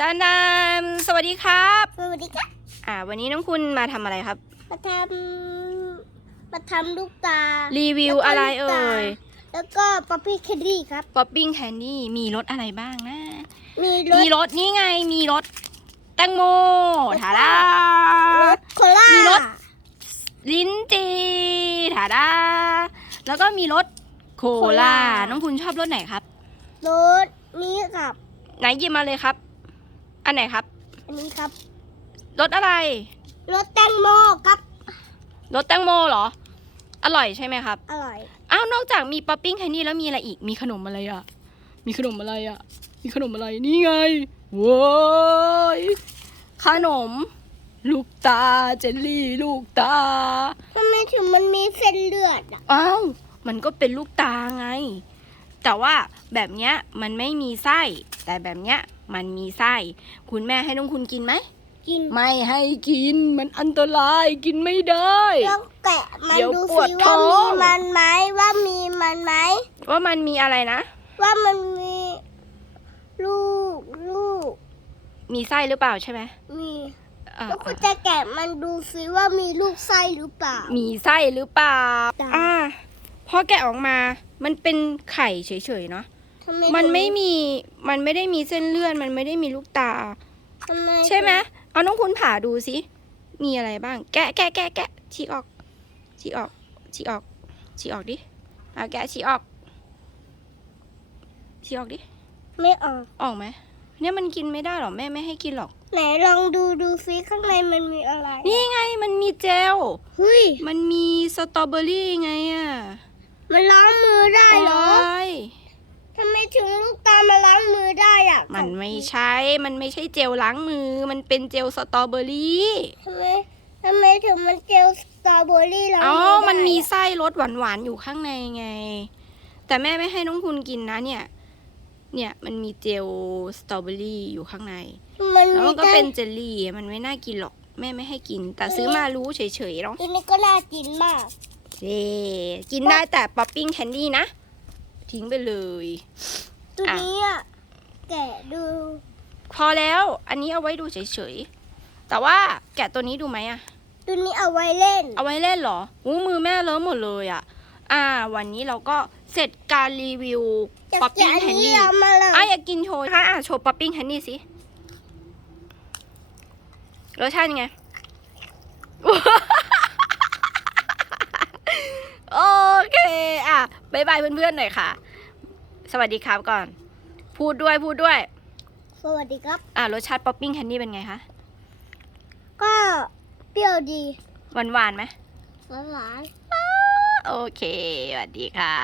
ตานามสวัสดีครับ สวัสดีครับ อ่า วันนี้น้องคุณมาทำอะไรครับ มาทำมาทำลูกตารีวิวอะไรเอ่ย แล้วก็ป๊อปปี้แคนดี้ครับ ป๊อปปิ้งแคนดี้มีรสอะไรบ้างนะ มีรมีสรสนี่ไง มีรสแตงโมถาดารสโคล่ามีมีรสลิ้นจีถาดา แล้วก็มีรสโคลา น้องคุณชอบรสไหนครับรสนี้ครับ ไหนหยิบมาเลยครับ อันไหนครับ อันนี้ครับ รสอะไร รสแตงโมครับ รสแตงโมเหรอ อร่อยใช่ไหมครับ อร่อย อ้าว นอกจากมีป๊อปปิ้งแคนดี้แล้วมีอะไรอีก มีขนมอะไรอะ มีขนมอะไรอะ มีขนมอะไร นี่ไงว้ายขนม ลูกตาเจลลี่ลูกตา ทำไมถึงมันมีเส้นเลือดอะ อ้าว มันก็เป็นลูกตาไง แต่ว่าแบบเนี้ยมันไม่มีไส้ แต่แบบเนี้ย มันมีไส้ คุณแม่ให้น้องคุณกินไหม กินไม่ให้กิน มันอันตรายกินไม่ได้ลองแกะมันเดี๋ยวดูปวดสิท้ว่าอง มีมันไหมว่ามีมันไหมว่ามันมีอะไรนะ ว่ามันมีลูกลูกมีไส้หรือเปล่าใช่ไหมมีอ่าแล้วคุณจะแกะมันดูซิว่ามีลูกไส้หรือเปล่า มีไส้หรือเปล่า จ้ะ อ่าพอแกะออกมา มันเป็นไข่เฉยๆเนาะ ทำไมมันถึงไม่มีมันไม่ได้มีเส้นเลือดมันไม่ได้มีลูกตา ทำไมใช่ไหมเอาน้องคุณผ่าดูสิ มีอะไรบ้าง แกะแกะแกะแกะฉีกออกฉีกออกฉีกออกฉีกออกดิเอาแกะฉีกออกฉีกออกดิ ไม่ออกออกไหมเนี่ยมันกินไม่ได้หรอกแม่ไม่ให้กินหรอก ไหนลองดูดูซิข้างในมันมีอะไรนี่ไงมันมีเจลเฮ้ยมันมีสตรอเบอรี่ไงอะ มันล้างมือได้เหรอโยทำไม ถึงลูกตามาล้างมือได้อะมันไม่ใช่ มันไม่ใช่เจลล้างมือ มันเป็นเจลสตรอเบอรี่ทำไมทำไมถึงมันเจลสตรอเบอรี่ล้างอ๋อมือได้มันมีอะไส้รสหวานๆอยู่ข้างในไง แต่แม่ไม่ให้น้องคุณกินนะเนี่ย เนี่ยมันมีเจลสตรอเบอรี่อยู่ข้างใน มันแล้วมีมันก็แต่เป็นเจลลี่ มันไม่น่ากินหรอก แม่ไม่ให้กิน แต่ซื้อมารู้เฉยๆเนาะอันนี้ก็น่ากินมากเย่กินได้แต่ป๊อปปิ้งแคนดี้นะ ทิ้งไปเลย ตัวอะนี้อะแกะดูพอแล้ว อันนี้เอาไว้ดูเฉยๆ แต่ว่าแกะตัวนี้ดูไหมอะตัวนี้เอาไว้เล่น เอาไว้เล่นเหรออู้มือแม่เลอะหมดเลยอะอ่า วันนี้เราก็เสร็จการรีวิวจะป๊อปปิ้งจะอันแคนนี้ดี้เอามาเลยอะอยากกินโชว์ค่ะอะโชว์ป๊อปปิ้งแคนดี้สิ รสชาติยังไง โอเค อะ บายบายเพื่อนๆหน่อยค่ะ สวัสดีครับก่อน พูดด้วยพูดด้วย สวัสดีครับ อะรสชาติป๊อปปิ้งแคนดี้เป็นไงคะ ก็เปรี้ยวดีหวานๆไหมหวานๆ โอเค สวัสดีค่ะ